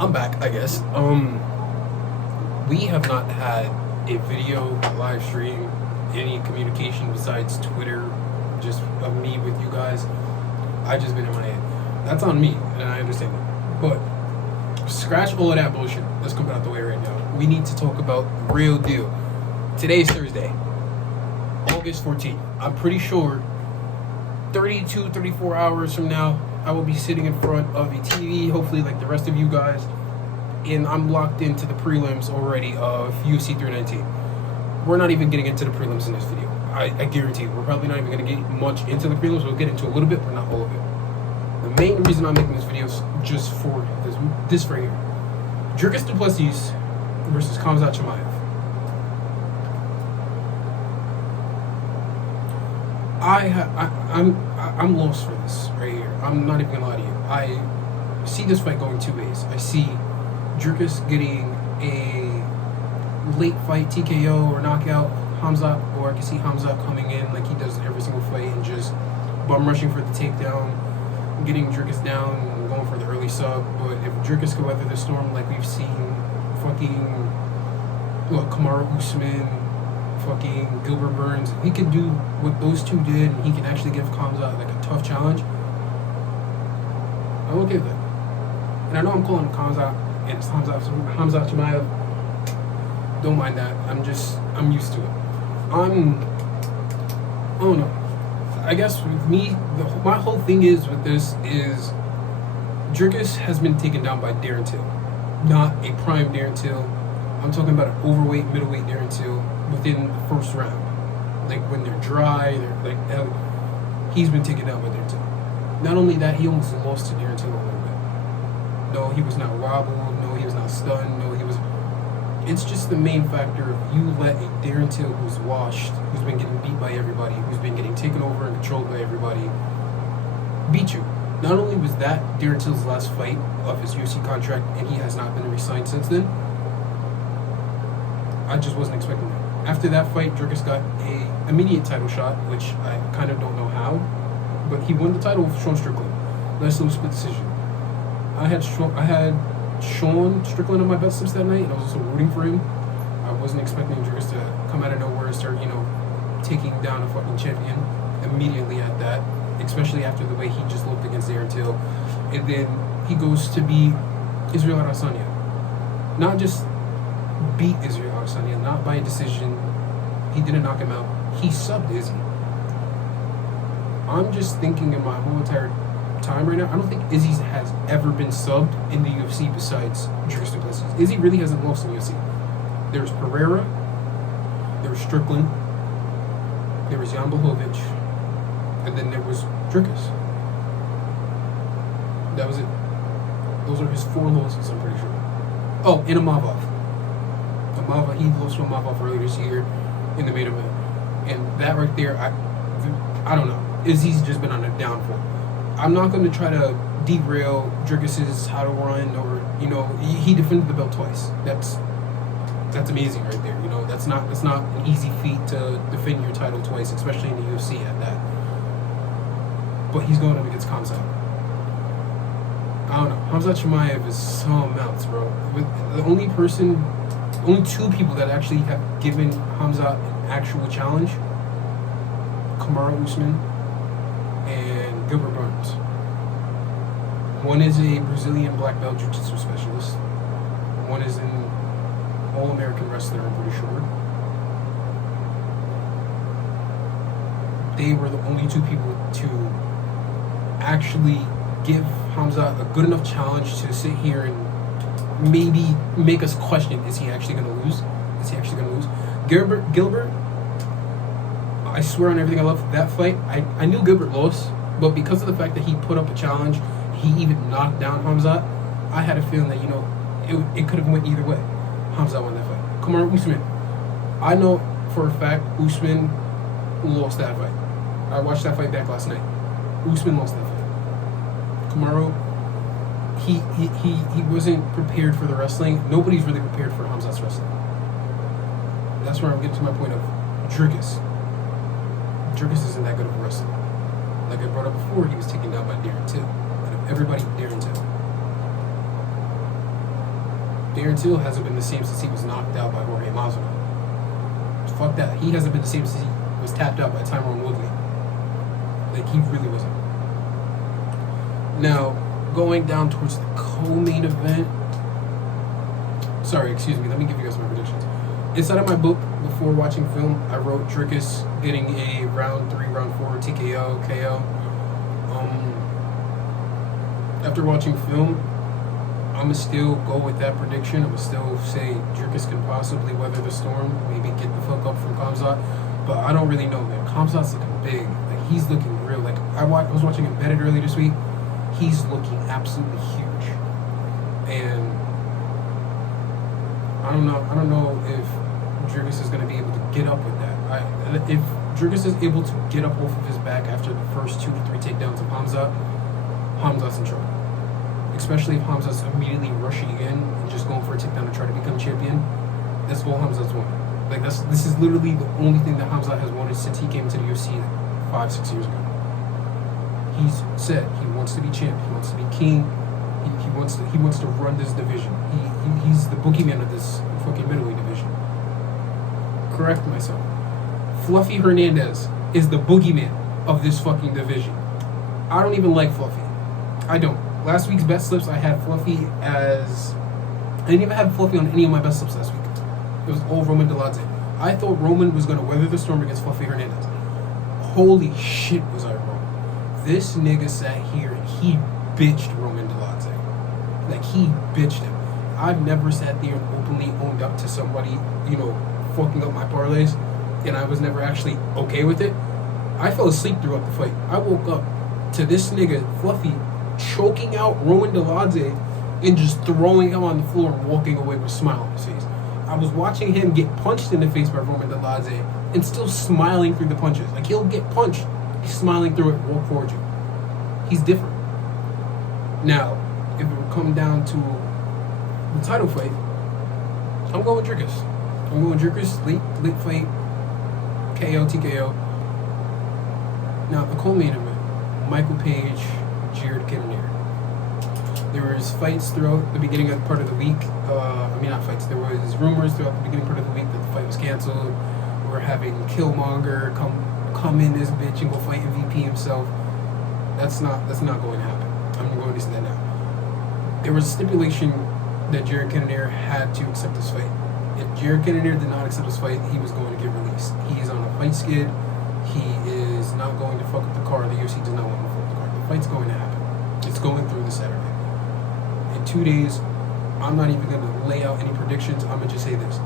I'm back, I guess. We have not had a video, live stream, any communication besides Twitter, just of me with you guys. I just been in my head. That's on me, and I understand that. But scratch all of that bullshit. Let's come out the way right now. We need to talk about the real deal. Today's Thursday, August 14th. I'm pretty sure 32, 34 hours from now, I will be sitting in front of a TV, hopefully like the rest of you guys, and I'm locked into the prelims already of UFC 319. We're not even getting into the prelims in this video. I guarantee you, we're probably not even going to get much into the prelims. We'll get into a little bit, but not all of it. The main reason I'm making this video is just for this right here. Dricus Du Plessis versus Khamzat Chimaev. I'm lost for this right here. I'm not even gonna lie to you. I see this fight going two ways. I see Dricus getting a late fight TKO or knockout Khamzat, or I can see Khamzat coming in like he does every single fight and just bum rushing for the takedown, getting Dricus down and going for the early sub. But if Dricus could weather the storm like we've seen fucking Kamaru Usman, fucking Gilbert Burns, he could do what those two did, and he can actually give Khamzat like a tough challenge, I will give it. And I know I'm calling him Khamzat and it's Khamzat Chimaev. Don't mind that. I'm used to it. I don't know. I guess with me, my whole thing is with this is Dricus has been taken down by Darren Till. Not a prime Darren Till. I'm talking about an overweight, middleweight Darren Till within the first round. Like when they're dry, he's been taken down by Darren Till. Not only that, he almost lost to Darren Till a little bit. No, he was not wobbled. No, he was not stunned. No, he was. It's just the main factor of you let a Darren Till who's washed, who's been getting beat by everybody, who's been getting taken over and controlled by everybody, beat you. Not only was that Darren Till's last fight of his UFC contract, and he has not been re-signed since then, I just wasn't expecting that. After that fight, Dricus got a immediate title shot, which I kind of don't know how, but he won the title with Sean Strickland. Nice little split decision. I had Sean Strickland on my bet slips that night, and I was also rooting for him. I wasn't expecting Dricus to come out of nowhere and start, taking down a fucking champion immediately at that, especially after the way he just looked against Darren Till. And then he goes to beat Israel Adesanya. Not just beat Israel Adesanya, not by a decision. He didn't knock him out. He subbed Izzy. I'm just thinking in my whole entire time right now, I don't think Izzy has ever been subbed in the UFC besides Dricus Du Plessis. Izzy really hasn't lost in the UFC. There was Pereira, there was Strickland, there was Jan Blachowicz, and then there was Dricus. That was it. Those are his 4 losses, I'm pretty sure. Oh, and Imavov. He lost to Imavov earlier this year in the main event. And that right there, I don't know. Izzy's just been on a downfall. I'm not going to try to derail Dricus's how to run, or he defended the belt twice. That's amazing right there. That's not an easy feat to defend your title twice, especially in the UFC at that. But he's going up against Khamzat. I don't know. Khamzat Chimaev is something else, bro. The only 2 people that actually have given Khamzat an actual challenge: Kamaru Usman and Gilbert Burns. One is a Brazilian black belt jiu-jitsu specialist. One is an all-American wrestler, I'm pretty sure. They were the only 2 people to actually give Khamzat a good enough challenge to sit here and maybe make us question, is he actually going to lose? Is he actually going to lose? Gilbert, I swear on everything I love, that fight, I knew Gilbert lost, but because of the fact that he put up a challenge, he even knocked down Khamzat, I had a feeling that, it could have went either way. Khamzat won that fight. Kamaru Usman, I know for a fact Usman lost that fight. I watched that fight back last night. Usman lost that fight. Kamaru, he wasn't prepared for the wrestling. Nobody's really prepared for Khamzat's wrestling. That's where I'm getting to my point of Dricus. Dricus isn't that good of a wrestler. Like I brought up before, he was taken down by Darren Till. Out of everybody, Darren Till. Darren Till hasn't been the same since he was knocked out by Jorge Masvidal. Fuck that. He hasn't been the same since he was tapped out by Tyron Woodley. Like, he really wasn't. Now, going down towards the co-main event. Sorry, excuse me. Let me give you guys my predictions. Inside of my book, before watching film, I wrote Dricus getting a round 3, round 4 TKO, KO. After watching film, I'm going to still go with that prediction. I'm going to still say Dricus can possibly weather the storm, maybe get the fuck up from Khamzat. But I don't really know, man. Khamzat's looking big. Like, he's looking real. Like, I was watching Embedded earlier this week. He's looking absolutely huge. And I don't know if Dricus is going to be able to get up with that. If Dricus is able to get up off of his back after the first 2 to 3 takedowns of Khamzat's in trouble. Especially if Khamzat's immediately rushing in and just going for a takedown to try to become champion. That's all Khamzat's wanted. Like, this is literally the only thing that Khamzat has wanted since he came to the UFC 5-6 years ago. He's said he wants to be champ. He wants to be king. He wants to run this division. He's the boogeyman of this fucking middleweight division. Correct myself. Fluffy Hernandez is the boogeyman of this fucking division. I don't even like Fluffy. I don't. Last week's bet slips, I had Fluffy as... I didn't even have Fluffy on any of my bet slips last week. It was all Roman Dolidze. I thought Roman was going to weather the storm against Fluffy Hernandez. Holy shit, was I wrong. This nigga sat here and he bitched Roman Dolidze. Like, he bitched him. I've never sat there and openly owned up to somebody, fucking up my parlays, and I was never actually okay with it. I fell asleep throughout the fight. I woke up to this nigga, Fluffy, choking out Roman Dolidze and just throwing him on the floor and walking away with a smile on his face. I was watching him get punched in the face by Roman Dolidze and still smiling through the punches. Like, he'll get punched, he's smiling through it, walk forward you. He's different. Now, if it would come down to the title fight, I'm going with Dricus. Late fight, KO, TKO. Now, the co-main event, Michael Page, Jared Cannonier. There was fights throughout the beginning of part of the week. There was rumors throughout the beginning part of the week that the fight was canceled. We're having Killmonger come in this bitch and go fight MVP himself. That's not going to happen. I'm going to say that now. There was a stipulation that Jared Cannonier had to accept this fight. If Jared Cannonier did not accept this fight, he was going to get released. He is on a fight skid. He is not going to fuck up the card. The UFC does not want to fuck up the card. The fight's going to happen. It's going through this Saturday. In 2 days, I'm not even going to lay out any predictions. I'm going to just say this.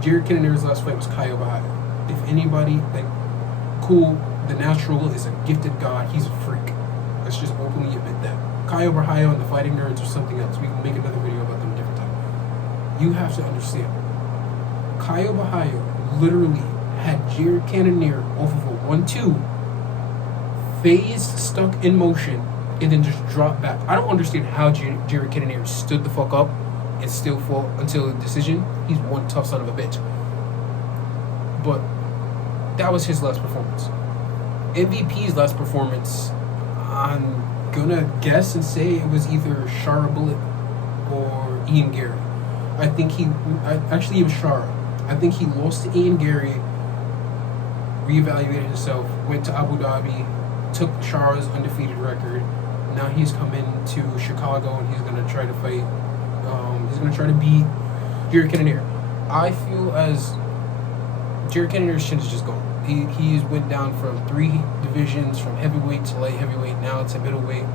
Jared Cannonier's last fight was Caio Borralho. If anybody, cool, the natural is a gifted god. He's a freak. Let's just openly admit that. Caio Borralho and the Fighting Nerds or something else. We can make another video about them a different time. You have to understand. Caio Borralho literally had Jared Cannonier off of a 1-2, phased, stuck in motion, and then just dropped back. I don't understand how Jared Cannonier stood the fuck up and still fought until the decision. He's one tough son of a bitch. But that was his last performance. MVP's last performance, I'm gonna guess and say it was either Shara Bullet or Ian Gary. It was Shara. I think he lost to Ian Gary, reevaluated himself, went to Abu Dhabi, took Shara's undefeated record. Now he's come into Chicago and he's going to try to fight. He's going to try to beat Jared Cannonier. I feel as Jared Cannonier's chin is just gone. He's went down from 3 divisions, from heavyweight to light heavyweight, now to middleweight.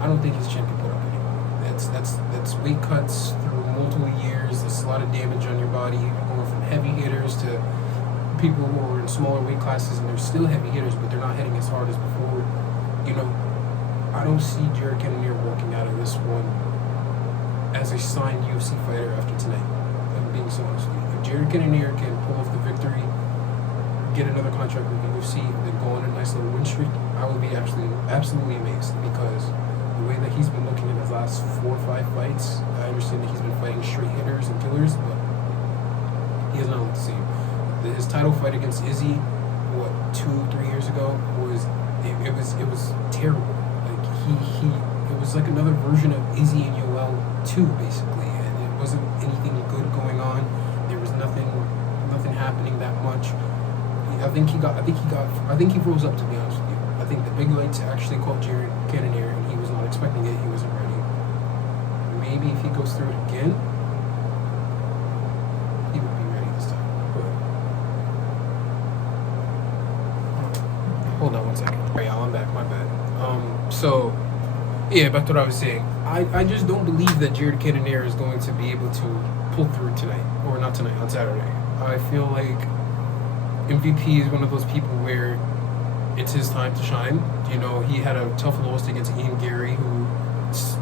I don't think his chin can put up anymore. That's weight cuts through multiple years. That's a lot of damage on your body. Going from heavy hitters to people who are in smaller weight classes and they're still heavy hitters, but they're not hitting as hard as before. I don't see Jared Cannonier walking out of this one as a signed UFC fighter after tonight. I'm being so honest with you. If Jared Cannonier can pull off the victory, get another contract with the UFC, and then go on a nice little win streak, I would be absolutely amazed, because the way that he's been looking in his last 4 or 5 fights, I understand that he's been fighting straight hitters and killers, but he has not looked the same. His title fight against Izzy, 2-3 years ago, was terrible. It was like another version of Izzy and Yoel 2, basically, and I think he rose up, to be honest with you. I think the big lights actually caught Jared Cannonier, and he was not expecting it. He wasn't ready. Maybe if he goes through it again, he would be ready this time. But hold on one second. All right, y'all, I'm back. My bad. So yeah, back to what I was saying. I just don't believe that Jared Cannonier is going to be able to pull through tonight, or not tonight, on Saturday. I feel like MVP is one of those people where it's his time to shine. You know, he had a tough loss against Ian Gary, who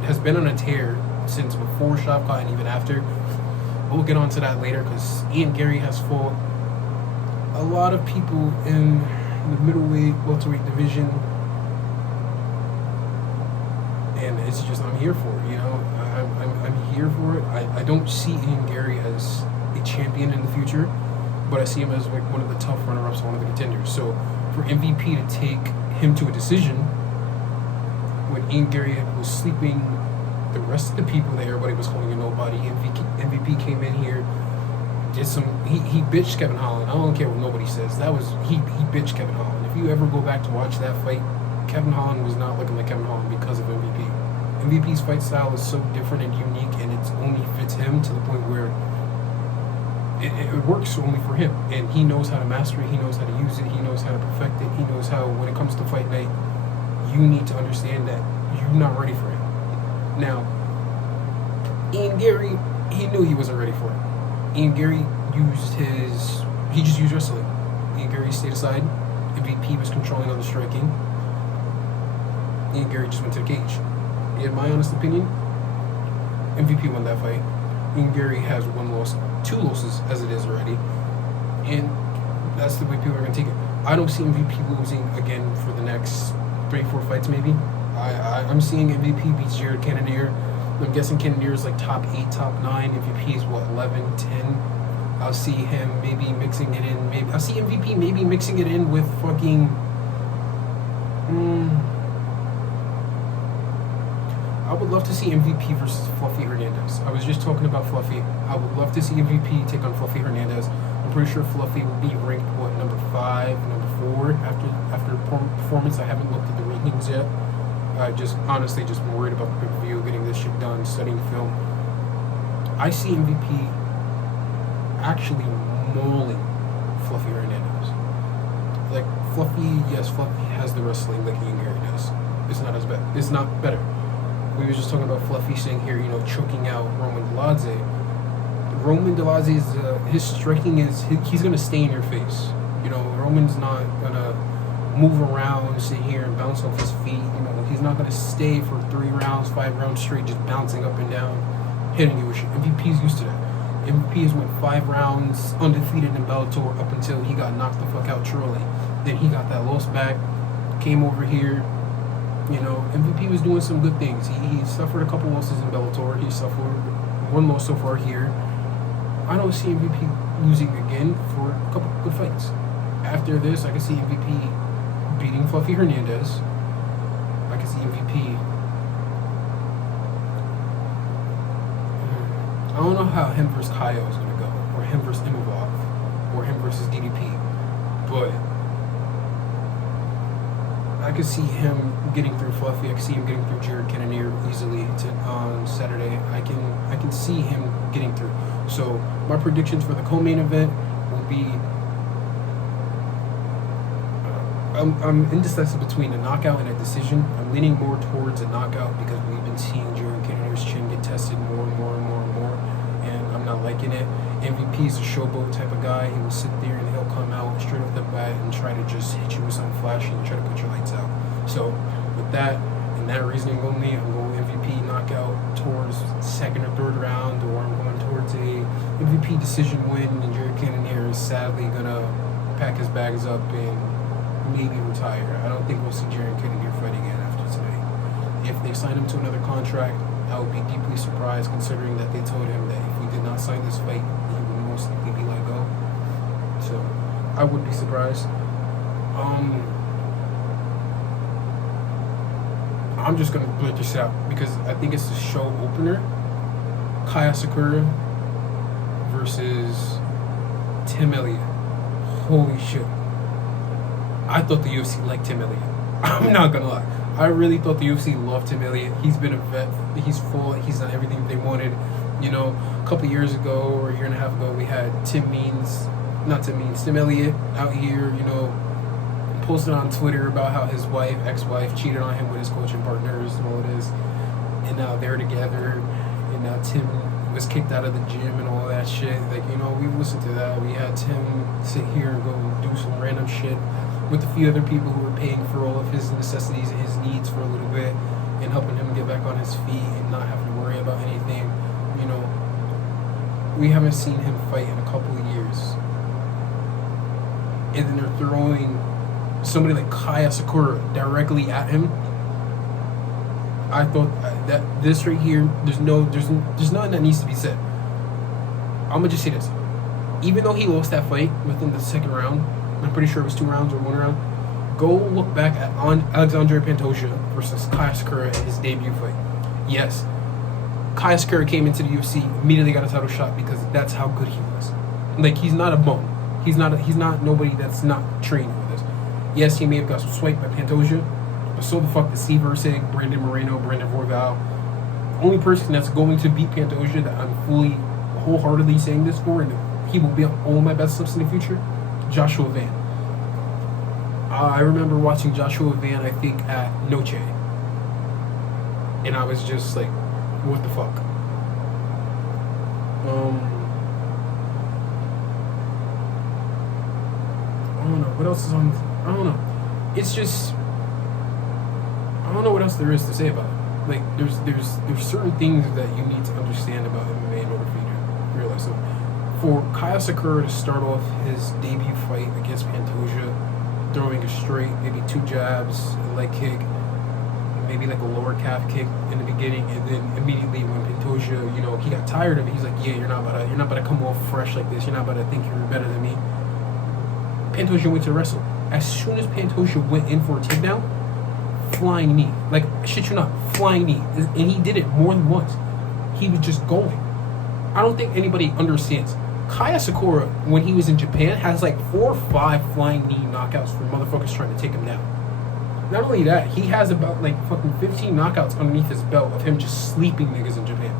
has been on a tear since before Shavkat and even after. We'll get onto that later because Ian Gary has fought a lot of people in the middleweight, welterweight division, and it's just I'm here for it. You know, I'm here for it. I don't see Ian Gary as a champion in the future, but I see him as like one of the tough runner-ups, one of the contenders. So for MVP to take him to a decision when Ian Gary was sleeping the rest of the people that everybody was calling a nobody, MVP came in here, did some, he bitched Kevin Holland. I don't care what nobody says. That was, he bitched Kevin Holland. If you ever go back to watch that fight, Kevin Holland was not looking like Kevin Holland because of MVP. MVP's fight style is so different and unique, and it only fits him to the point where it works only for him, and he knows how to master it, he knows how to use it, he knows how to perfect it, he knows how, when it comes to fight night, you need to understand that you're not ready for it. Now, Ian Gary, he knew he wasn't ready for it. Ian Gary he just used wrestling. Ian Gary stayed aside, MVP was controlling on the striking. Ian Gary just went to the cage. In my honest opinion, MVP won that fight. Ian Gary has two losses as it is already, and that's the way people are going to take it. I don't see MVP losing again for the next 3-4 fights maybe. I'm seeing MVP beats Jared Cannonier. I'm guessing Cannonier is like top 8, top 9. MVP is what, 11, 10. I'll see him maybe mixing it in. Maybe I'll see MVP maybe mixing it in with fucking. I would love to see MVP versus Fluffy Hernandez. I was just talking about Fluffy. I would love to see MVP take on Fluffy Hernandez. I'm pretty sure Fluffy will be ranked, what, number 5, number 4 after performance. I haven't looked at the rankings yet. I just honestly just been worried about the pay-per-view, getting this shit done, studying film. I see MVP actually mauling Fluffy Hernandez. Like, Fluffy has the wrestling like Ian Gary does. It's not as bad. It's not better. We were just talking about Fluffy saying here, you know, choking out Roman Dolidze. Roman Dolidze his striking is, he's going to stay in your face. You know, Roman's not going to move around, sit here and bounce off his feet. You know, he's not going to stay for 3 rounds, 5 rounds straight, just bouncing up and down, hitting you with shit. MVP's used to that. MVP has went 5 rounds undefeated in Bellator up until he got knocked the fuck out trolling. Then he got that loss back, came over here. You know, MVP was doing some good things. He suffered a couple losses in Bellator. He suffered 1 loss so far here. I don't see MVP losing again for a couple good fights. After this, I can see MVP beating Fluffy Hernandez. I can see MVP. I don't know how him versus Kaio is going to go, or him versus Imavov, or him versus DDP, but I could see him getting through Fluffy. I could see him getting through Jared Cannonier easily on Saturday. I can see him getting through. So my predictions for the co-main event will be. I'm indecisive between a knockout and a decision. I'm leaning more towards a knockout because we've been seeing Jared Cannonier's chin get tested more and more and more and more, and I'm not liking it. MVP is a showboat type of guy. He will sit there and he'll come out straight off the bat and try to just hit you with something flashy and try to put your lights out. So with that and that reasoning only, I'm going MVP knockout towards 2nd or 3rd round, or I'm going towards a MVP decision win, and Jared Cannonier is sadly gonna pack his bags up and maybe retire. I don't think we'll see Jared Cannonier fight again after tonight. If they sign him to another contract, I would be deeply surprised, considering that they told him that if we did not sign this fight, he would most likely be let go. So I would be surprised. I'm just gonna blurt this out because I think it's the show opener. Kaya Sakura versus Tim Elliott. Holy shit. I thought the UFC liked Tim Elliott. I'm not gonna lie. I really thought the UFC loved Tim Elliott. He's been a vet. He's full. He's done everything they wanted. You know, a couple years ago or a year and a half ago, we had Tim Elliott out here, you know, posted on Twitter about how his ex-wife, cheated on him with his coaching partners and all this. And now they're together. And now Tim was kicked out of the gym and all that shit. Like, you know, we listened to that. We had Tim sit here and go do some random shit with a few other people who were paying for all of his necessities and his needs for a little bit and helping him get back on his feet and not having to worry about anything. You know, we haven't seen him fight in a couple of years. And then they're throwing somebody like Kaya Sakura directly at him. I thought that this right here, there's nothing that needs to be said. I'm gonna just say this. Even though he lost that fight within the second round, I'm pretty sure it was 2 rounds or 1 round. Go look back at Alexandre Pantoja versus Kaya Sakura in his debut fight. Yes, Kaya Sakura came into the UFC, immediately got a title shot because that's how good he was. Like, he's not a bum. He's not nobody that's not trained for this. Yes, he may have got swiped by Pantoja, but so the fuck does Steve Erceg, Brandon Moreno, Brandon Royval. The only person that's going to beat Pantoja that I'm wholeheartedly saying this for, and he will be on all my best slips in the future, Joshua Van. I remember watching Joshua Van, I think, at Noche. And I was just like, what the fuck? I don't know. What else is on? I don't know. It's just, I don't know what else there is to say about it. Like, there's certain things that you need to understand about MMA in order for you to realize. So, for Kaya Sakura to start off his debut fight against Pantoja, throwing a straight, maybe 2 jabs, a leg kick, maybe like a lower calf kick in the beginning, and then immediately when Pantoja, you know, he got tired of it, he's like, yeah, you're not about to come off fresh like this. You're not about to think you're better than me. Pantoja went to wrestle. As soon as Pantoja went in for a takedown, flying knee. Like, shit you not, flying knee. And he did it more than once. He was just going. I don't think anybody understands. Kaya Sakura, when he was in Japan, has like 4 or 5 flying knee knockouts for motherfuckers trying to take him down. Not only that, he has about like fucking 15 knockouts underneath his belt of him just sleeping niggas in Japan.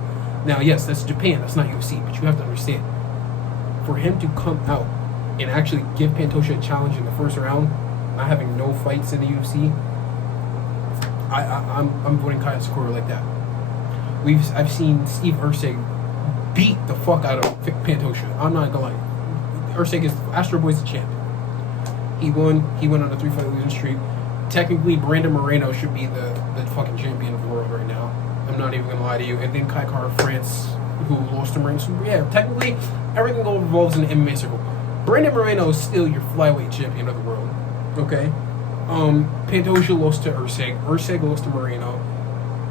Now, yes, that's Japan, that's not UFC, but you have to understand. For him to come out and actually give Pantoja a challenge in the first round, not having no fights in the UFC, I'm voting Kaya Sakura like that. I've seen Steve Erceg beat the fuck out of Pantoja. I'm not gonna lie. Erceg is Astro Boy's the champ. He won on a 3-fight losing streak. Technically, Brandon Moreno should be the fucking champion of the world right now. I'm not even gonna lie to you. And then Kai Kara France, who lost to Moreno. So yeah, technically, everything revolves in the MMA circle. Brandon Moreno is still your flyweight champion of the world. Okay? Pantoja lost to Erceg. Erceg lost to Moreno.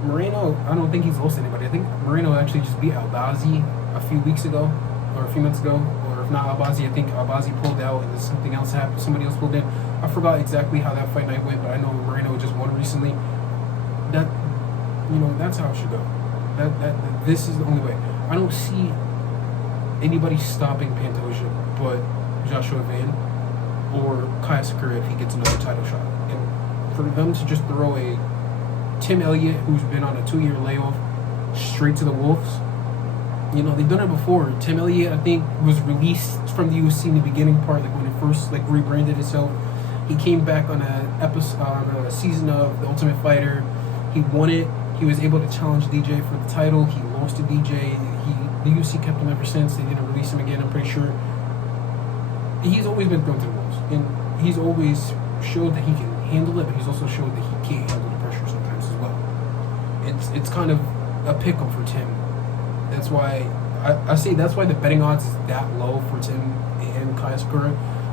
Moreno, I don't think he's lost to anybody. I think Moreno actually just beat Albazi a few weeks ago, or a few months ago. Or if not Albazi, I think Albazi pulled out and something else happened. Somebody else pulled in. I forgot exactly how that fight night went, but I know Moreno just won recently. That, you know, that's how it should go. This is the only way. I don't see anybody stopping Pantoja but Joshua Van or Kaya Sakura if he gets another title shot. And for them to just throw a Tim Elliott, who's been on a 2-year layoff, straight to the Wolves, you know, they've done it before. Tim Elliott, I think, was released from the UFC in the beginning part, like when it first like rebranded itself. He came back on a season of The Ultimate Fighter. He won it. He was able to challenge DJ for the title. He lost to DJ. The UFC kept him ever since. They didn't release him again, I'm pretty sure. He's always been thrown to the wolves, and he's always showed that he can handle it, but he's also showed that he can't handle the pressure sometimes as well. It's kind of a pick'em for Tim. That's why I say that's why the betting odds is that low for Tim and Kaya Sakura.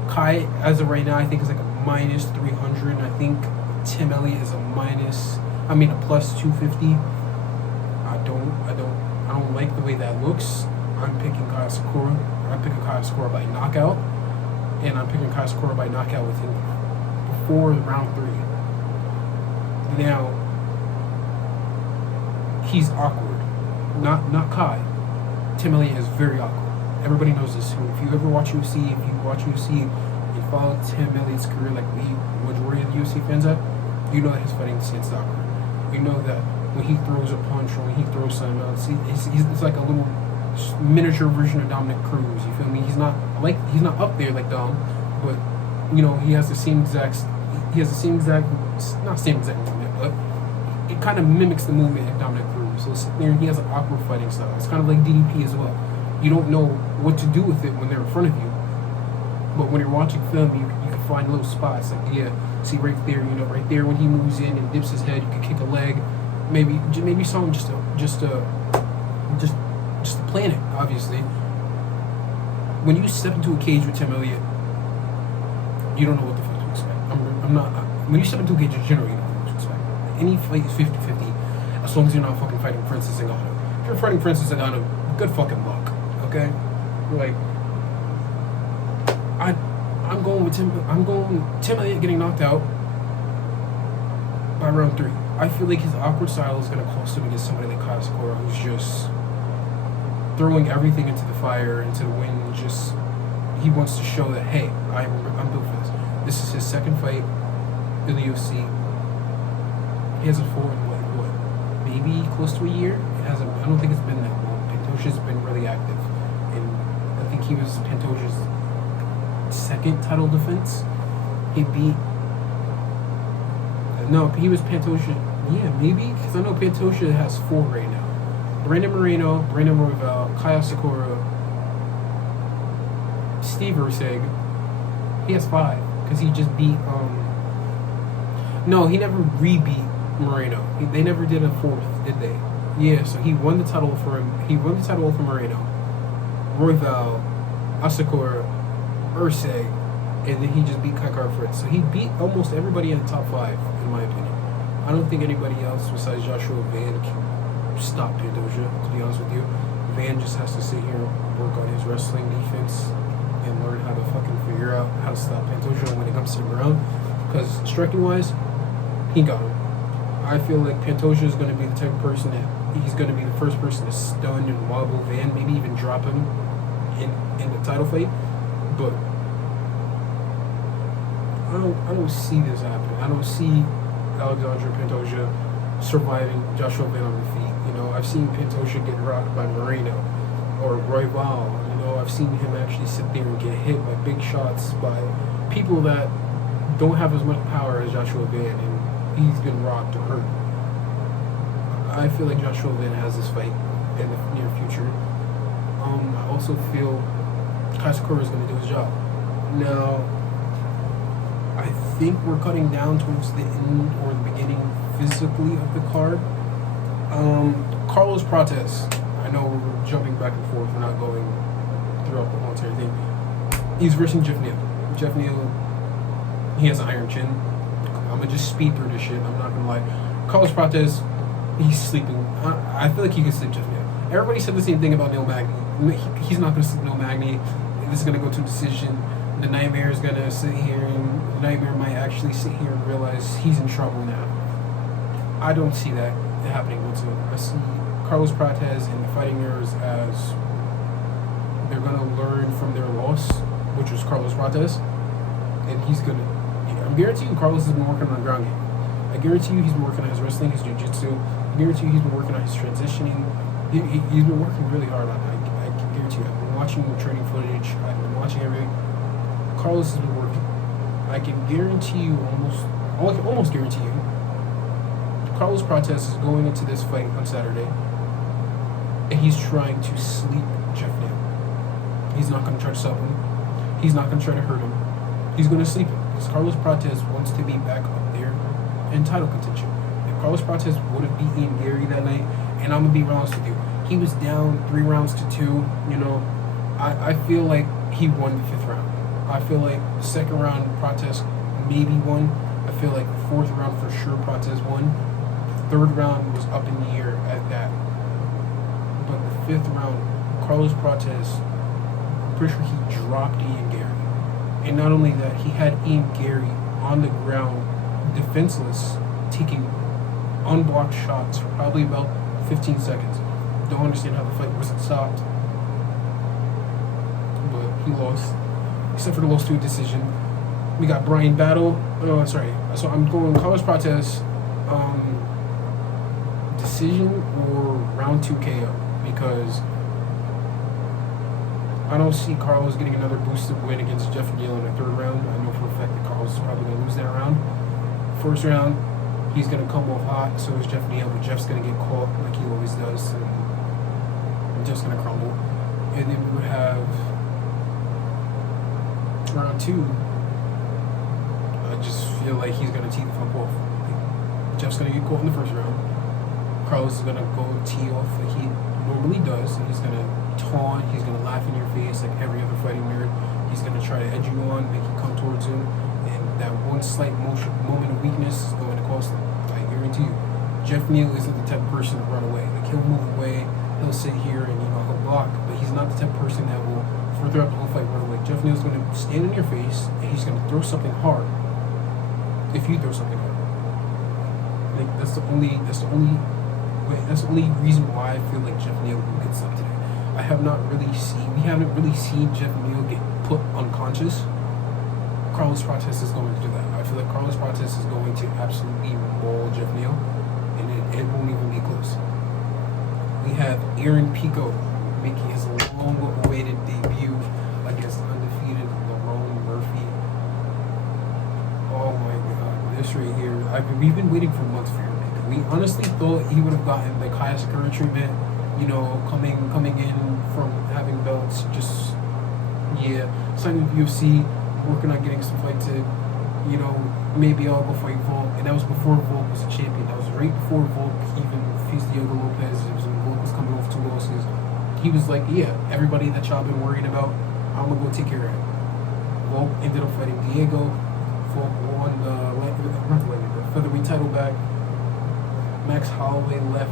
Kai, as of right now, I think is like a minus 300, and I think Tim Elliott is a plus 250. I don't like the way that looks. I'm picking Kaya Sakura. I'm picking Kaya Sakura by knockout, and I'm picking Kaya Sakura by knockout before round 3. Now, he's awkward. Not Kai. Tim Elliott is very awkward. Everybody knows this. If you ever watch UFC, if you watch UFC and followed Tim Elliott's career like we majority of the UFC fans have, you know that his fighting stance is awkward. You know that when he throws a punch or when he throws something else, it's like a little miniature version of Dominic Cruz. You feel me? He's not up there like Dom, but you know he has the same exact not same exact movement, but it kind of mimics the movement of Dominic Cruz. So it's there, he has an awkward fighting style. It's kind of like DDP as well. You don't know what to do with it when they're in front of you, but when you're watching film, you can find little spots like see right there, right there when he moves in and dips his head, you can kick a leg. Maybe something just to plan it. Obviously, when you step into a cage with Tim Elliott, you don't know what the fuck to expect. I'm not. When you step into a cage, you generally don't know what to expect. Any fight is 50-50, as long as you're not fucking fighting Francis Ngannou. If you're fighting Francis Ngannou, good fucking luck. Okay, like I'm going with Tim Elliott getting knocked out by round 3. I feel like his awkward style is going to cost him against somebody like Kyle Sakura, who's just throwing everything into the fire, into the wind. Just he wants to show that, hey, I'm built for this. This is his second fight in the UFC. He hasn't fought in what, maybe close to a year. It hasn't. I don't think it's been that long. Pantoja's been really active, and I think he was Pantoja's second title defense. He was Pantoja. Yeah, maybe, because I know Pantoja has 4 right now. Brandon Moreno, Brandon Royval, Kyle Sakura, Steve Erceg. He has 5, because he just beat, no, he never re-beat Moreno. They never did a 4th, did they? Yeah, so he won the title for him. He won the title for Moreno, Royval, Asakura, Erceg, and then he just beat Kai Kara Fritz. So he beat almost everybody in the top 5, in my opinion. I don't think anybody else besides Joshua Van can stop Pantoja, to be honest with you. Van just has to sit here and work on his wrestling defense and learn how to fucking figure out how to stop Pantoja when it comes to the ground. Because striking-wise, he got him. I feel like Pantoja is going to be the type of person that he's going to be the first person to stun and wobble Van, maybe even drop him in the title fight. But I don't see this happening. I don't see Alexandre Pantoja surviving Joshua Van on the feet. I've seen Pantoja get rocked by Moreno or Royval. I've seen him actually sit there and get hit by big shots by people that don't have as much power as Joshua Van, and he's been rocked or hurt. I feel like Joshua Van has this fight in the near future. I also feel Kai Sakura is going to do his job. Now, I think we're cutting down towards the end or the beginning physically of the card. Carlos Prates. I know we're jumping back and forth. We're not going throughout the whole entire thing. He's versing Jeff Neal. Jeff Neal, he has an iron chin. I'm going to just speed through this shit. I'm not going to lie. Carlos Prates, he's sleeping. I feel like he can sleep Jeff Neal. Everybody said the same thing about Neil Magny. He's not going to sleep Neil Magny. This is going to go to a decision. The Nightmare is going to sit here, and the Nightmare might actually sit here and realize he's in trouble now. I don't see that happening whatsoever. I see Carlos Prates and the Fighting Nerds as they're going to learn from their loss, which was Carlos Prates, and he's going to... I guarantee you Carlos has been working on the ground game. I guarantee you he's been working on his wrestling, his jiu-jitsu. I guarantee you he's been working on his transitioning. He's been working really hard on it. I can guarantee you. I've been watching the training footage. I've been watching everything. Carlos has been working. I can guarantee you, almost guarantee you, Carlos Prates is going into this fight on Saturday, and he's trying to sleep Jeff Neal. He's not going to try to stop him. He's not going to try to hurt him. He's going to sleep him, because Carlos Prates wants to be back up there in title contention. If Carlos Prates would have beat Ian Gary that night, and I'm going to be honest with you, he was down 3 rounds to 2, I feel like he won the 5th round. I feel like the 2nd round, Prates maybe won. I feel like the 4th round for sure, Prates won. The 3rd round was up in the air at that. But the 5th round, Carlos Prates, I'm pretty sure he dropped Ian Gary. And not only that, he had Ian Gary on the ground, defenseless, taking unblocked shots for probably about 15 seconds. Don't understand how the fight wasn't stopped. But he lost. Except for the loss to a decision. We got Brian Battle. Oh, sorry. So I'm going Carlos Prates, decision or round 2 KO because I don't see Carlos getting another boosted win against Jeff Neal in the 3rd round. I know for a fact that Carlos is probably going to lose that round. 1st round, he's going to come off hot, so is Jeff Neal, but Jeff's going to get caught like he always does, and Jeff's going to crumble. And then we would have round 2. I just feel like he's going to tee the fuck off. Jeff's going to get caught in the 1st round. Carlos is going to go tee off like he normally does, and he's going to taunt, he's going to laugh in your face like every other fighting nerd. He's going to try to edge you on, make you come towards him, and that one slight moment of weakness is going to cost him. I guarantee you. Jeff Neal isn't the type of person to run away. Like, he'll move away, he'll sit here, and he'll block, but he's not the type of person that will, throughout the whole fight, run away. Jeff Neal's going to stand in your face, and he's going to throw something hard. If you throw something hard, like that's the only reason why I feel like Jeff Neal will get stuck today. We haven't really seen Jeff Neal get put unconscious. Carlos Prates is going to do that. I feel like Carlos Prates is going to absolutely maul Jeff Neal, and it won't even be close. We have Aaron Pico making his long-awaited debut against undefeated Lerone Murphy. Oh my God, this right here. We've been waiting for months for Aaron Pico. We honestly thought he would have gotten the Kaya Sakura treatment, coming in from having belts, signing with UFC, working on getting some fights in, maybe I'll go fight Volk. And that was before Volk was a champion. That was right before Volk even faced Diogo Lopez. It was when Volk was coming off 2 losses. He was like, yeah, everybody that y'all been worried about, I'm going to go take care of it. Volk ended up fighting Diego. Volk won the featherweight title back. Max Holloway left,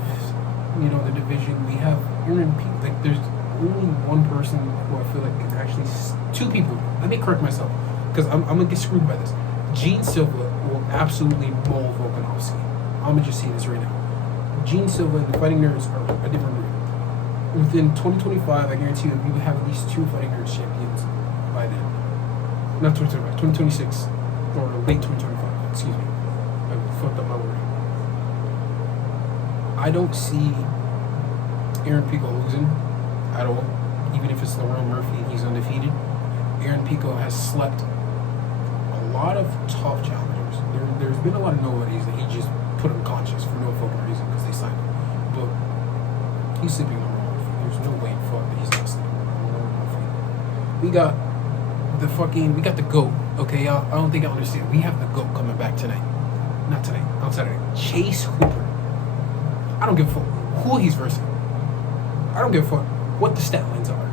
the division. We have Aaron Pico. Like, there's only one person who I feel like can actually, 2 people. Let me correct myself, because I'm gonna get screwed by this. Gene Silva will absolutely maul Volkanovski. I'm gonna just say this right now. Gene Silva and the Fighting Nerds are a different breed. Within 2025, I guarantee you, we will have at least 2 Fighting Nerds champions by then. Not 2025, 2026 or late 2025. Excuse me, I fucked up my word. I don't see Aaron Pico losing at all, even if it's Lerone Murphy and he's undefeated. Aaron Pico has slept a lot of tough challengers. There's been a lot of nobodies that he just put unconscious for no fucking reason because they signed him. But he's sleeping on Lerone Murphy. There's no way in fuck that he's not sleeping on Lerone Murphy. We got the GOAT, okay, y'all? I don't think I understand. We have the GOAT coming back tonight. Not tonight, on Saturday. Chase Hooper. I don't give a fuck who he's versing. I don't give a fuck what the stat lines are.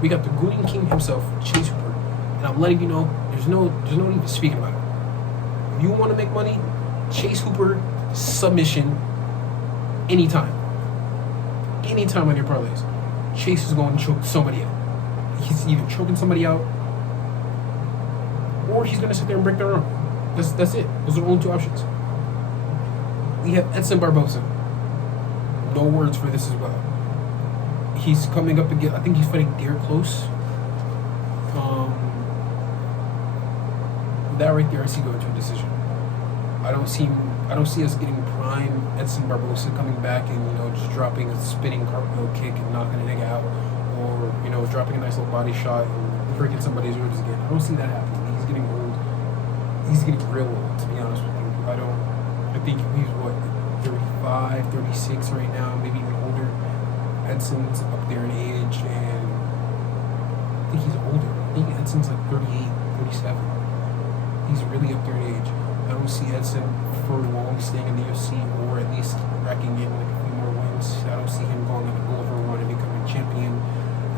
We got the Gooning King himself, Chase Hooper, and I'm letting you know there's no even speaking about it. If you want to make money, Chase Hooper submission anytime on your parlays. Chase is going to choke somebody out. He's either choking somebody out or he's going to sit there and break their arm. That's it. Those are the only 2 options. We have Edson Barboza. No words for this as well. He's coming up again. I think he's fighting Derek Close. That right there, I see going to a decision. I don't see us getting prime Edson Barboza coming back and just dropping a spinning cartwheel kick and knocking a nigga out, or dropping a nice little body shot and breaking somebody's ribs again. I don't see that happening. He's getting old. He's getting real old, to be honest with you. I think he's 35, 36 right now, maybe even older. Edson's up there in age, and I think he's older. I think Edson's like 38, 37. He's really up there in age. I don't see Edson for long staying in the UFC, or at least racking in like a few more wins. I don't see him going on a goal for run and becoming champion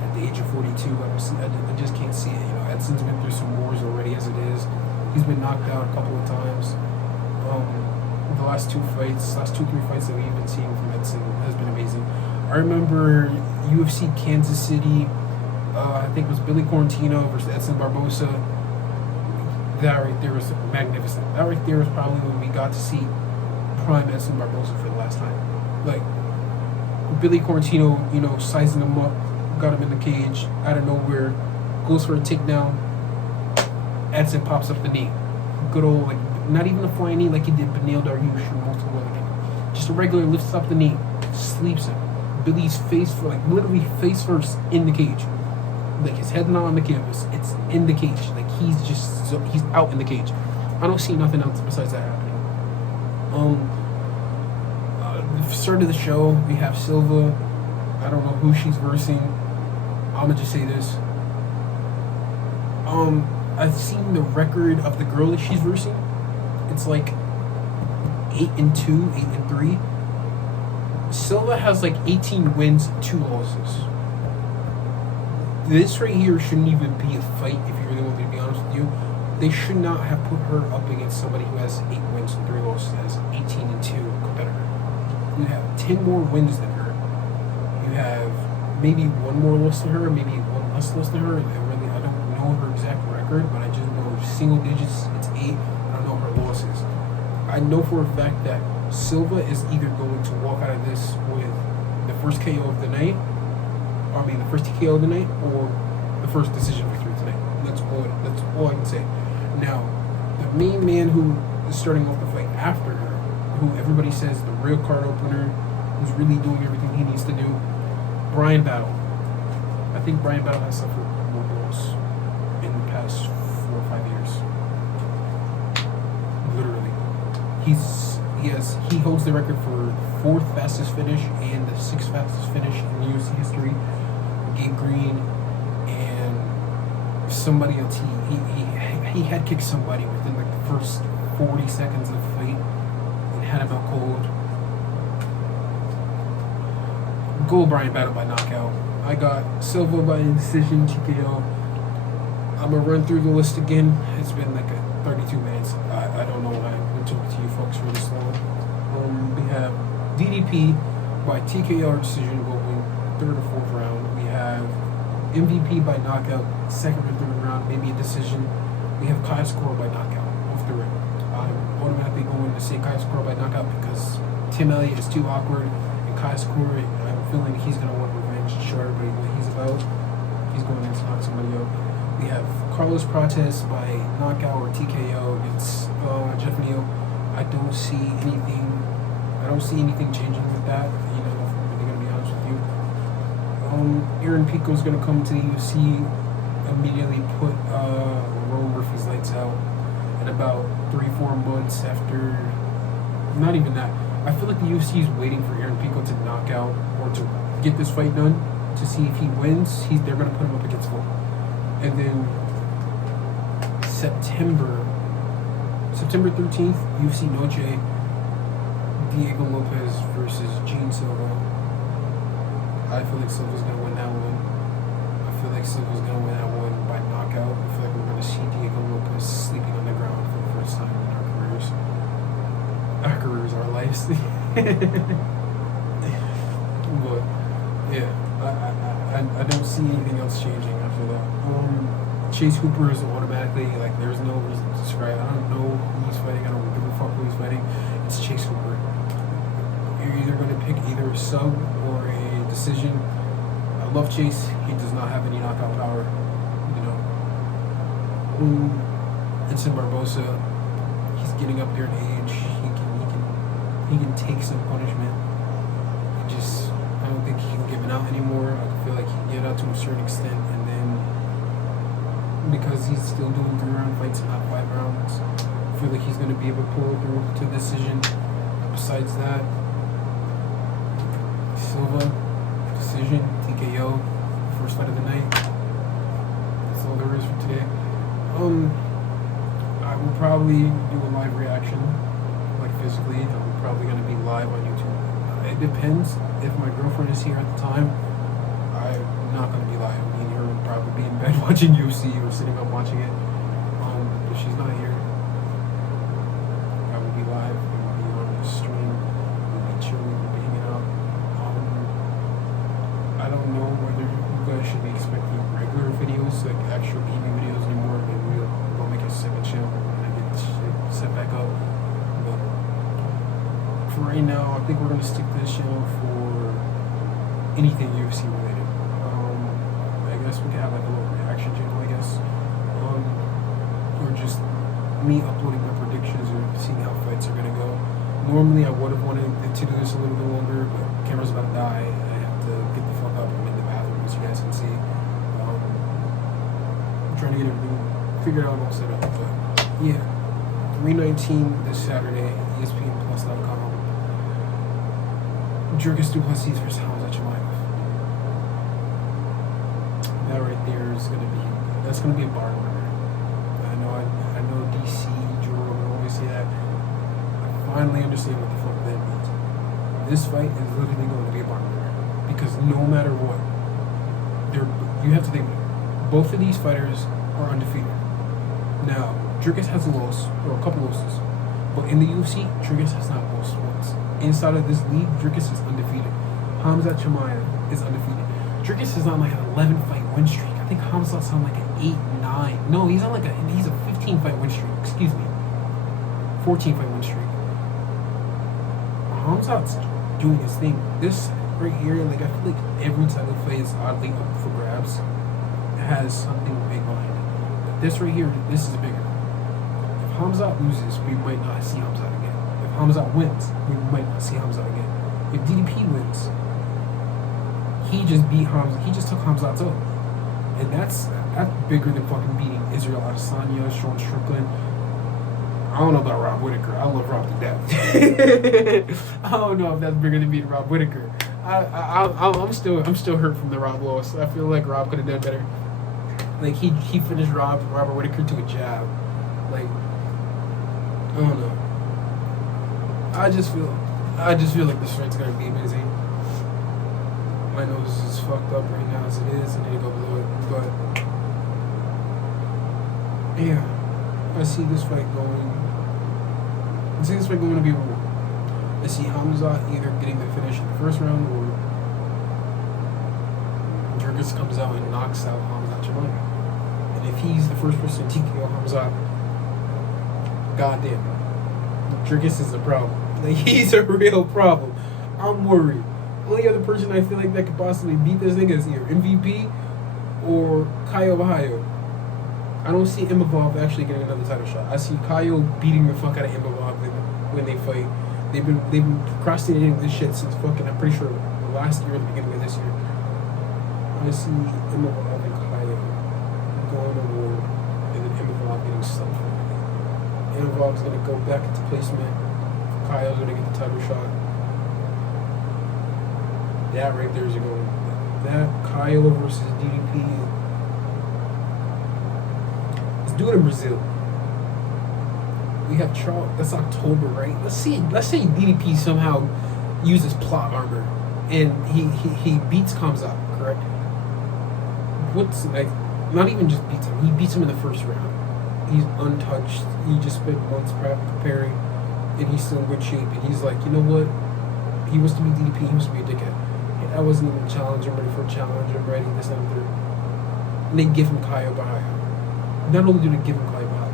at the age of 42. I just can't see it. Edson's been through some wars already as it is. He's been knocked out a couple of times. The last 3 fights that we've been seeing from Edson has been amazing. I remember UFC Kansas City, I think it was Billy Quarantino versus Edson Barboza. That right there was magnificent. That right there was probably when we got to see prime Edson Barboza for the last time. Like, Billy Quarantino, sizing him up, got him in the cage out of nowhere, goes for a takedown, Edson pops up the knee. Good old, like, not even a flying knee like he did Beneil Dariush or multiple other. Just a regular lifts up the knee, sleeps him. Billy's face, like, literally face first in the cage. Like, his head not on the canvas. It's in the cage. Like, he's out in the cage. I don't see nothing else besides that happening. The start of the show, we have Silva. I don't know who she's versing. I'ma just say this. I've seen the record of the girl that she's versing. It's like 8-2, 8-3. Silva has like 18 wins, 2 losses. This right here shouldn't even be a fight, if you really want me to be honest with you. They should not have put her up against somebody who has 8 wins and 3 losses, as 18-2 competitor. You have 10 more wins than her. You have maybe 1 more loss than her, maybe 1 less loss than her. I don't know her exact record, but I just know single digits, it's 8. I don't know her losses. I know for a fact that Silva is either going to walk out of this with the first KO of the night, the first TKO of the night, or the first decision victory tonight. That's all I can say. Now, the main man who is starting off the fight after her, who everybody says the real card opener, who's really doing everything he needs to do, Bryan Battle. I think Bryan Battle has suffered more loss in the past 4 or 5 years. Literally. He holds the record for 4th fastest finish and the 6th fastest finish in UFC history. Gabe Green and somebody else. He head kicked somebody within like the first 40 seconds of the fight and had him out cold. Go Bryan Battle by knockout. I got Silva by decision, TKO. I'm gonna run through the list again. It's been like 32 minutes. I don't know why I'm talking to you folks really slow. We have DDP by TKO or decision going 3rd or 4th round. We have MVP by knockout, 2nd or 3rd round, maybe a decision. We have Kai Score by knockout off the ring. I'm automatically going to say Kai Score by knockout because Tim Elliott is too awkward, and Kai Score, I'm feeling he's going to want revenge to show everybody what he's about. He's going in to knock somebody out. We have Carlos Prates by knockout or TKO against Jeff Neal. I don't see anything changing with that. You know, if I'm really going to be honest with you. Aaron Pico's going to come to the UFC, immediately put Roman Murphy's lights out in about 3-4 months after. Not even that. I feel like the UFC is waiting for Aaron Pico to knock out or to get this fight done to see if he wins. They're going to put him up against Volk. And then September 13th, UFC Noche, Diego Lopez versus Gene Silva. I feel like Silva's going to win that one. By knockout. I feel like we're going to see Diego Lopez sleeping on the ground for the first time in our careers. Our lives. But, yeah, I don't see anything else changing after that. Chase Hooper is automatically, like, there's no reason to describe. I don't know who he's fighting. I don't give a fuck who he's fighting. It's Chase Hooper. You're either going to pick either a sub or a decision. I love Chase. He does not have any knockout power. You know. Edson Barbosa. He's getting up there in age. He can take some punishment. I don't think he can give it out anymore. I feel like he can get out to a certain extent, and then because he's still doing 3-round fights and not 5 rounds, I feel like he's going to be able to pull it through to decision. Besides that, Silva, decision, TKO, first fight of the night. That's all there is for today. I will probably do a live reaction, like physically. I'm probably going to be live on YouTube. It depends. If my girlfriend is here at the time, I'm not going to be live. Me and her will probably be in bed watching UFC or sitting up watching it. If she's not here, I will be live. We will be on the stream. We'll be chilling. We'll be hanging out. I don't know whether you guys should be expecting regular videos, like actual gaming videos anymore. Maybe we'll make a second channel when I get shit set back up. But for right now, I think we're going to stick to this channel for anything UFC related. I guess we can have like a little reaction channel, I guess. or just me uploading my predictions or seeing how fights are gonna go. Normally, I would have wanted to do this a little bit longer, but camera's about to die. I have to get the fuck up. I'm in the bathroom, as you guys can see. I'm trying to get everything figured out and all set up. But yeah, 319 this Saturday, ESPNplus.com. Dricus du Plessis versus Hamza Chimaev. That right there is that's gonna be a bar winner. I know DC Jerome always say that. I finally understand what the fuck that means. This fight is literally going to be a bar winner because no matter what, you have to think both of these fighters are undefeated. Now, Dricus has a loss or a couple losses, but in the UFC, Dricus has not lost once. Inside of this league, Dricus is undefeated. Hamza Chimaev is undefeated. Dricus is on like an 11-fight win streak. I think Hamza's on like an 8-9. No, he's on like he's a 15-fight win streak. Excuse me, 14-fight win streak. Hamza's doing his thing. This right here, like I feel like every title fight is oddly up for grabs. It has something big behind it. But this right here, this is bigger. If Hamza loses, we might not see Hamza again. If Hamza wins, we might not see Hamza again. If DDP wins, he just beat Hamza. He just took Hamza out. And that's bigger than fucking beating Israel Adesanya, Sean Strickland. I don't know about Rob Whittaker. I love Rob to death. I don't know if that's bigger than beating Rob Whittaker. I'm still hurt from the Rob loss. I feel like Rob could have done better. Like he finished Robert Whittaker to a jab. Like I don't know. I just feel like this fight's gonna be amazing. My nose is fucked up right now as it is, and I need to go below it. But yeah, I see this fight going. I see this fight going to be a war. I see Hamza either getting the finish in the first round or Dricus comes out and knocks out Hamza Chimaev. And if he's the first person to TKO Hamza, goddamn, Dricus is a problem. Like, he's a real problem. I'm worried. Only other person I feel like that could possibly beat this nigga is either MVP or Caio Borralho. I don't see Imavov actually getting another title shot. I see Caio beating the fuck out of Imavov when they fight. They've been procrastinating this shit since fucking, I'm pretty sure, last year or the beginning of this year. I see Imavov and Caio going to war, and then Imavov getting stuck. Imavov's gonna go back into placement. Caio's gonna get the title shot. That right there is a goal. That Caio versus DDP. Let's do it in Brazil. We have Charles. That's October, right? Let's say DDP somehow uses plot armor and he beats Kamzat, correct? What's like? Not even just beats him. He beats him in the first round. He's untouched. He just spent months preparing, and he's still in good shape. And he's like, you know what? He wants to be DDP. He wants to be a dickhead. I wasn't even a challenge. I'm ready for a challenge. I'm ready. This and that. And they give him Caio Borralho. Not only do they give him Caio Borralho,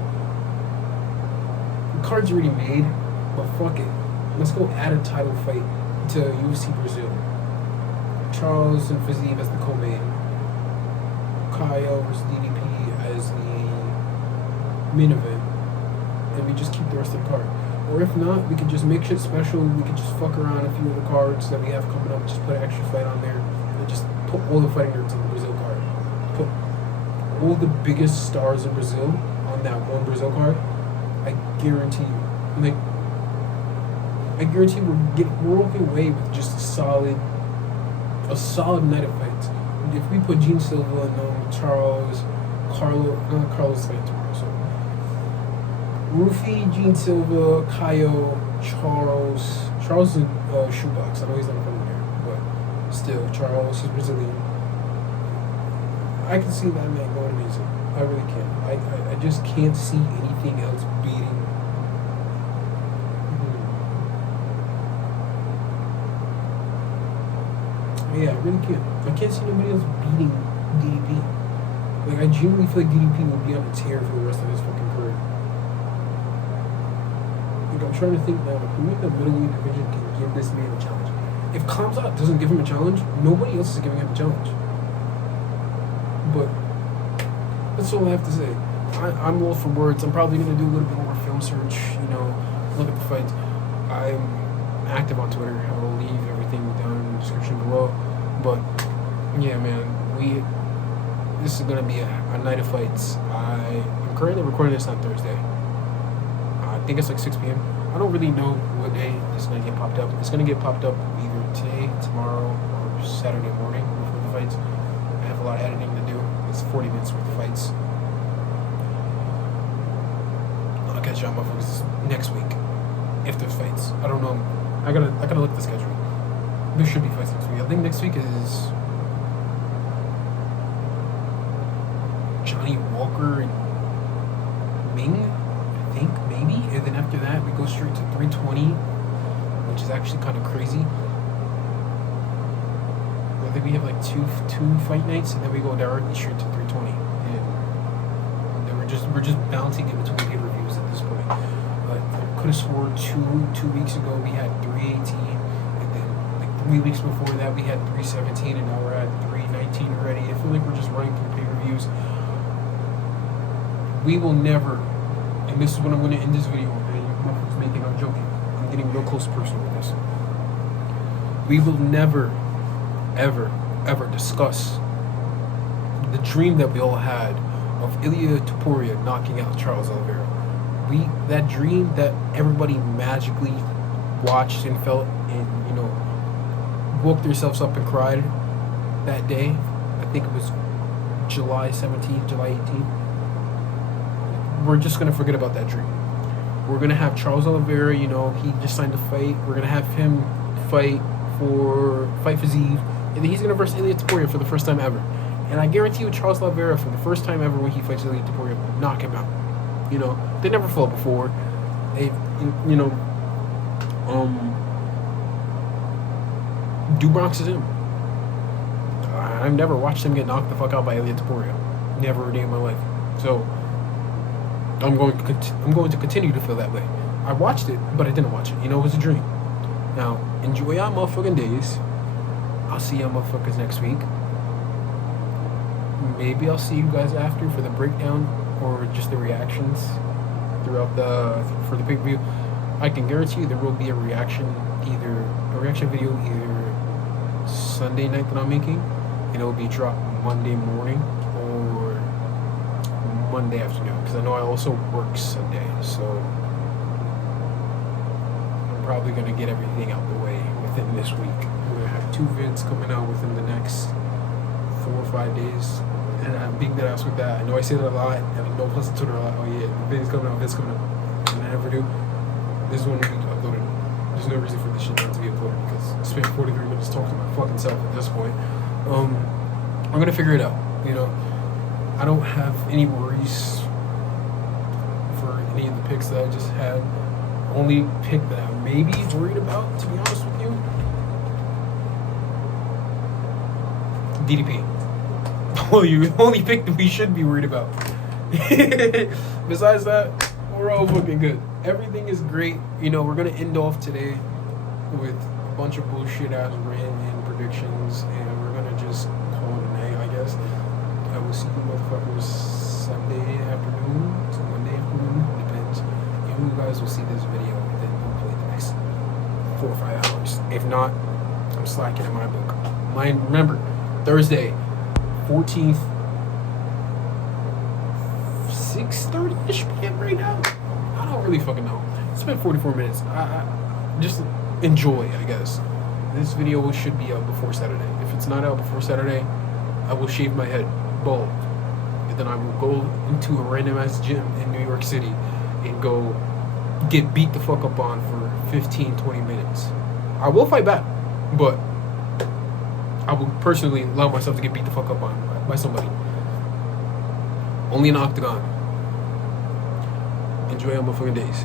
the card's already made, but fuck it. Let's go add a title fight to UFC Brazil. Charles and Fiziev as the co-main. Caio versus DDP as the main event. And we just keep the rest of the card. Or if not, we could just make shit special. We could just fuck around a few of the cards that we have coming up. Just put an extra fight on there. And just put all the fighting nerds on the Brazil card. Put all the biggest stars in Brazil on that one Brazil card. I guarantee you. Like, I guarantee we're walking away with just a solid night of fights. If we put Gene Silva and Carlos fight tomorrow, so Rufi, Gene Silva, Caio, Charles and Shoebox. I know he's not from there, but still, Charles, he's Brazilian. I can see that man going amazing. I really can. I just can't see anything else beating. Yeah, I really can't. I can't see nobody else beating DDP. Like, I genuinely feel like DDP will be on a tear for the rest of his fucking career. Like, I'm trying to think now, who in the middleweight division can give this man a challenge? If Kamzat doesn't give him a challenge, nobody else is giving him a challenge. But that's all I have to say. I'm lost for words. I'm probably gonna do a little bit more film search. Look at the fights. I'm active on Twitter. I will leave everything down in the description below. But yeah, man, this is gonna be a night of fights. I am currently recording this on Thursday. I think it's like 6 p.m. I don't really know what day it's gonna get popped up. It's gonna get popped up either today, tomorrow, or Saturday morning before the fights. I have a lot of editing to do. It's 40 minutes worth of fights. I'll catch y'all motherfuckers next week if there's fights. I don't know. I gotta look at the schedule. There should be fights next week. I think next week is Johnny Walker and Ming, I think, maybe. And then after that, we go straight to 320, which is actually kind of crazy. I think we have like two fight nights, and then we go directly straight to 320. And then we're just bouncing in between pay-per-views at this point. But I could have swore two weeks ago we had 318, and then like 3 weeks before that we had 317, and now we're at 319 already. I feel like we're just running through pay-per-views. We will never, and this is what I'm going to end this video with, and motherfuckers may think I'm joking. I'm getting real close to personal with this. We will never, ever discuss the dream that we all had of Ilia Topuria knocking out Charles Oliveira. That dream that everybody magically watched and felt and, woke themselves up and cried that day. I think it was July 17th, July 18th. We're just going to forget about that dream. We're going to have Charles Oliveira, he just signed a fight. We're going to have him fight for Fiziev. And then he's going to verse Ilia Topuria for the first time ever. And I guarantee you, Charles Oliveira, for the first time ever when he fights Ilia Topuria, will knock him out. They never fought before. Do Bronx is him. I've never watched him get knocked the fuck out by Ilia Topuria. Never a day in my life. So I'm going to continue to feel that way. I watched it, but I didn't watch it. It was a dream. Now, enjoy y'all motherfucking days. I'll see y'all motherfuckers next week. Maybe I'll see you guys after for the breakdown or just the reactions for the pay-per-view. I can guarantee you there will be a reaction video either Sunday night that I'm making, and it will be dropped Monday morning or Monday afternoon, because I know I also work Sunday, so I'm probably going to get everything out the way within this week. We're going to have 2 vids coming out within the next 4 or 5 days, and I'm being dead ass with that. I know I say that a lot, and I know plus on Twitter a lot, oh yeah, vid's coming out, and I never do. This one will be uploaded. There's no reason for this shit not to be uploaded, because I spent 43 minutes talking to my fucking self at this point. I'm going to figure it out, I don't have any worries for any of the picks that I just had. Only pick that I may be worried about, to be honest with you, DDP. Well, you only pick that we should be worried about. Besides that, we're all fucking good. Everything is great. We're gonna end off today with a bunch of bullshit ass random predictions, and we're gonna just call it a night, I guess. I will see you motherfuckers Sunday afternoon to Monday afternoon, depends. You guys will see this video within hopefully the next 4 or 5 hours. If not, I'm slacking in my book. Remember, Thursday, 14th, 6:30-ish p.m. right now. I don't really fucking know. It's been 44 minutes. I just enjoy, I guess. This video should be out before Saturday. If it's not out before Saturday, I will shave my head bald, and then I will go into a random ass gym in New York City and go get beat the fuck up on for 15-20 minutes. I will fight back, but I will personally allow myself to get beat the fuck up on by somebody. Only an octagon. Enjoy your motherfucking days.